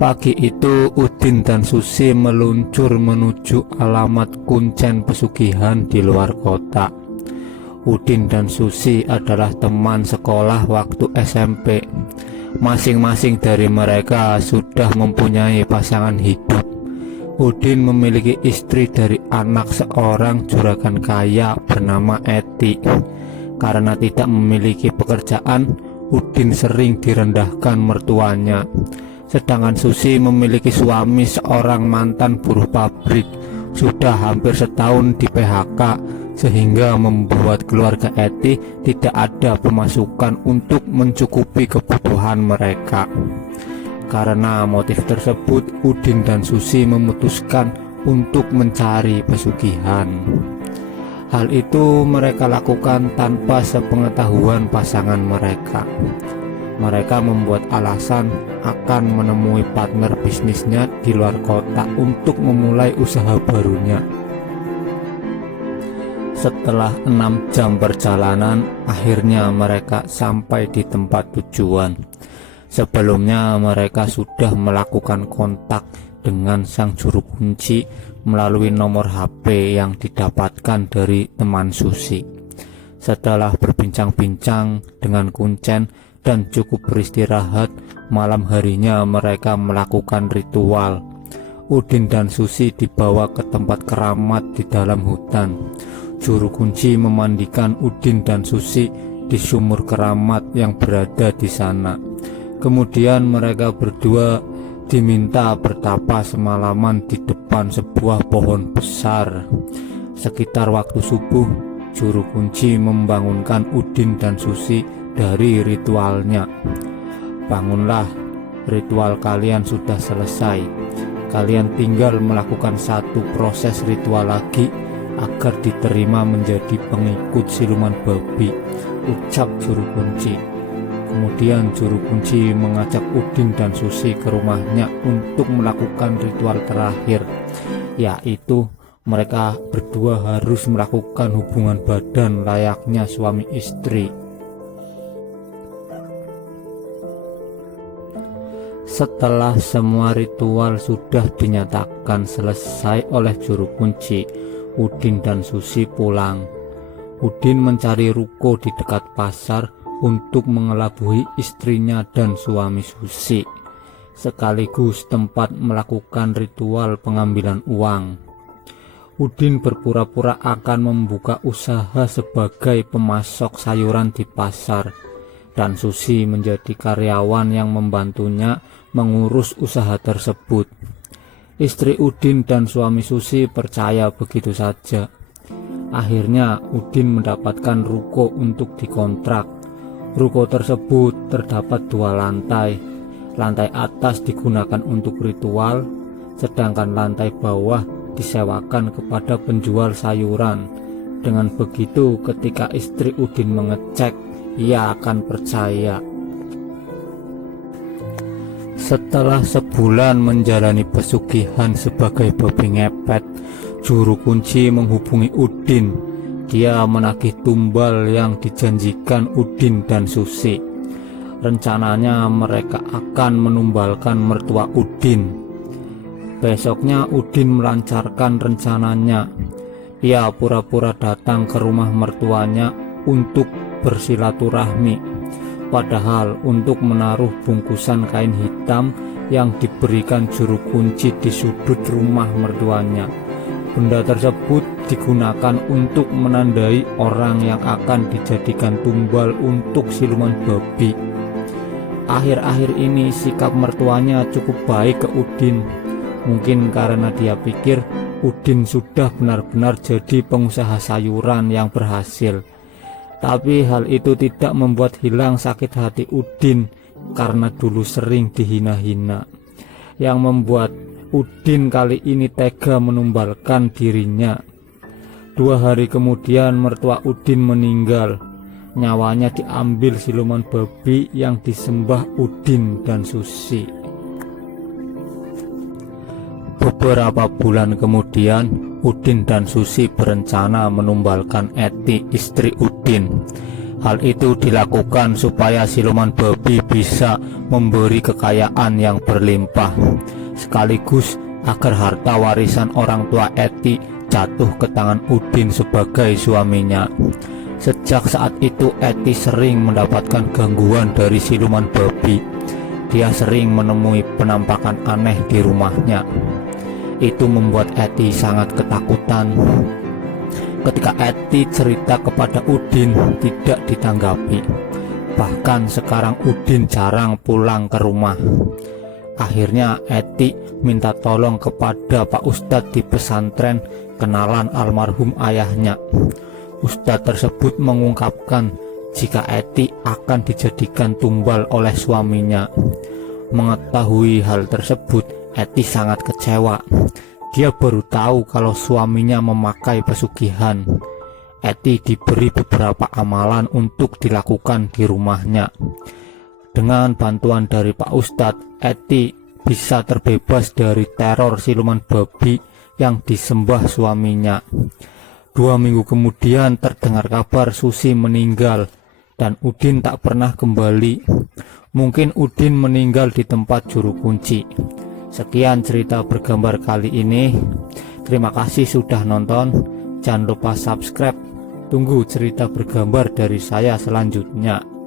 Pagi itu Udin dan Susi meluncur menuju alamat kuncen pesugihan di luar kota. Udin dan Susi adalah teman sekolah waktu SMP. Masing-masing dari mereka sudah mempunyai pasangan hidup. Udin memiliki istri dari anak seorang juragan kaya bernama Eti. Karena tidak memiliki pekerjaan, Udin sering direndahkan mertuanya. Sedangkan Susi memiliki suami seorang mantan buruh pabrik, sudah hampir setahun di PHK, sehingga membuat keluarga Eti tidak ada pemasukan untuk mencukupi kebutuhan mereka. Karena motif tersebut, Udin dan Susi memutuskan untuk mencari pesugihan. Hal itu mereka lakukan tanpa sepengetahuan pasangan mereka. Mereka membuat alasan akan menemui partner bisnisnya di luar kota untuk memulai usaha barunya. Setelah 6 jam perjalanan, akhirnya mereka sampai di tempat tujuan. Sebelumnya mereka sudah melakukan kontak dengan sang juru kunci melalui nomor HP yang didapatkan dari teman Susi. Setelah berbincang-bincang dengan kuncen dan cukup beristirahat, malam harinya mereka melakukan ritual. Udin dan Susi dibawa ke tempat keramat di dalam hutan. Juru kunci memandikan Udin dan Susi di sumur keramat yang berada di sana. Kemudian mereka berdua diminta bertapa semalaman di depan sebuah pohon besar. Sekitar waktu subuh, juru kunci membangunkan Udin dan Susi dari ritualnya. Bangunlah, ritual kalian sudah selesai. Kalian tinggal melakukan satu proses ritual lagi agar diterima menjadi pengikut siluman babi, ucap juru kunci. Kemudian juru kunci mengajak Udin dan Susi ke rumahnya untuk melakukan ritual terakhir, yaitu mereka berdua harus melakukan hubungan badan layaknya suami istri. Setelah semua ritual sudah dinyatakan selesai oleh juru kunci, Udin dan Susi pulang. Udin mencari ruko di dekat pasar untuk mengelabui istrinya dan suami Susi, sekaligus tempat melakukan ritual pengambilan uang. Udin berpura-pura akan membuka usaha sebagai pemasok sayuran di pasar, dan Susi menjadi karyawan yang membantunya mengurus usaha tersebut. Istri Udin dan suami Susi percaya begitu saja. Akhirnya Udin mendapatkan ruko untuk dikontrak. Ruko tersebut terdapat 2 lantai. Lantai atas digunakan untuk ritual, sedangkan lantai bawah disewakan kepada penjual sayuran. Dengan begitu, ketika istri Udin mengecek, ia akan percaya. Setelah sebulan menjalani pesugihan sebagai babi ngepet, juru kunci menghubungi Udin. Dia menagih tumbal yang dijanjikan Udin dan Susi. Rencananya mereka akan menumbalkan mertua Udin. Besoknya Udin melancarkan rencananya. Ia pura-pura datang ke rumah mertuanya untuk bersilaturahmi. Padahal untuk menaruh bungkusan kain hitam yang diberikan juru kunci di sudut rumah mertuanya. Benda tersebut digunakan untuk menandai orang yang akan dijadikan tumbal untuk siluman babi. Akhir-akhir ini sikap mertuanya cukup baik ke Udin. Mungkin karena dia pikir Udin sudah benar-benar jadi pengusaha sayuran yang berhasil. Tapi hal itu tidak membuat hilang sakit hati Udin karena dulu sering dihina-hina. Yang membuat Udin kali ini tega menumbalkan dirinya. 2 hari kemudian mertua Udin meninggal. Nyawanya diambil siluman babi yang disembah Udin dan Susi. Beberapa bulan kemudian, Udin dan Susi berencana menumbalkan Eti, istri Udin. Hal itu dilakukan supaya siluman babi bisa memberi kekayaan yang berlimpah, sekaligus agar harta warisan orang tua Eti jatuh ke tangan Udin sebagai suaminya. Sejak saat itu Eti sering mendapatkan gangguan dari siluman babi. Dia sering menemui penampakan aneh di rumahnya. Itu membuat Eti sangat ketakutan. Ketika Eti cerita kepada Udin, tidak ditanggapi. Bahkan sekarang Udin jarang pulang ke rumah. Akhirnya Eti minta tolong kepada Pak Ustadz di pesantren kenalan almarhum ayahnya. Ustadz tersebut mengungkapkan jika Eti akan dijadikan tumbal oleh suaminya. Mengetahui hal tersebut, Eti sangat kecewa. Dia baru tahu kalau suaminya memakai pesugihan. Eti diberi beberapa amalan untuk dilakukan di rumahnya. Dengan bantuan dari Pak Ustadz, Eti bisa terbebas dari teror siluman babi yang disembah suaminya. 2 minggu kemudian terdengar kabar Susi meninggal dan Udin tak pernah kembali. Mungkin Udin meninggal di tempat juru kunci. Sekian cerita bergambar kali ini. Terima kasih sudah nonton. Jangan lupa subscribe. Tunggu cerita bergambar dari saya selanjutnya.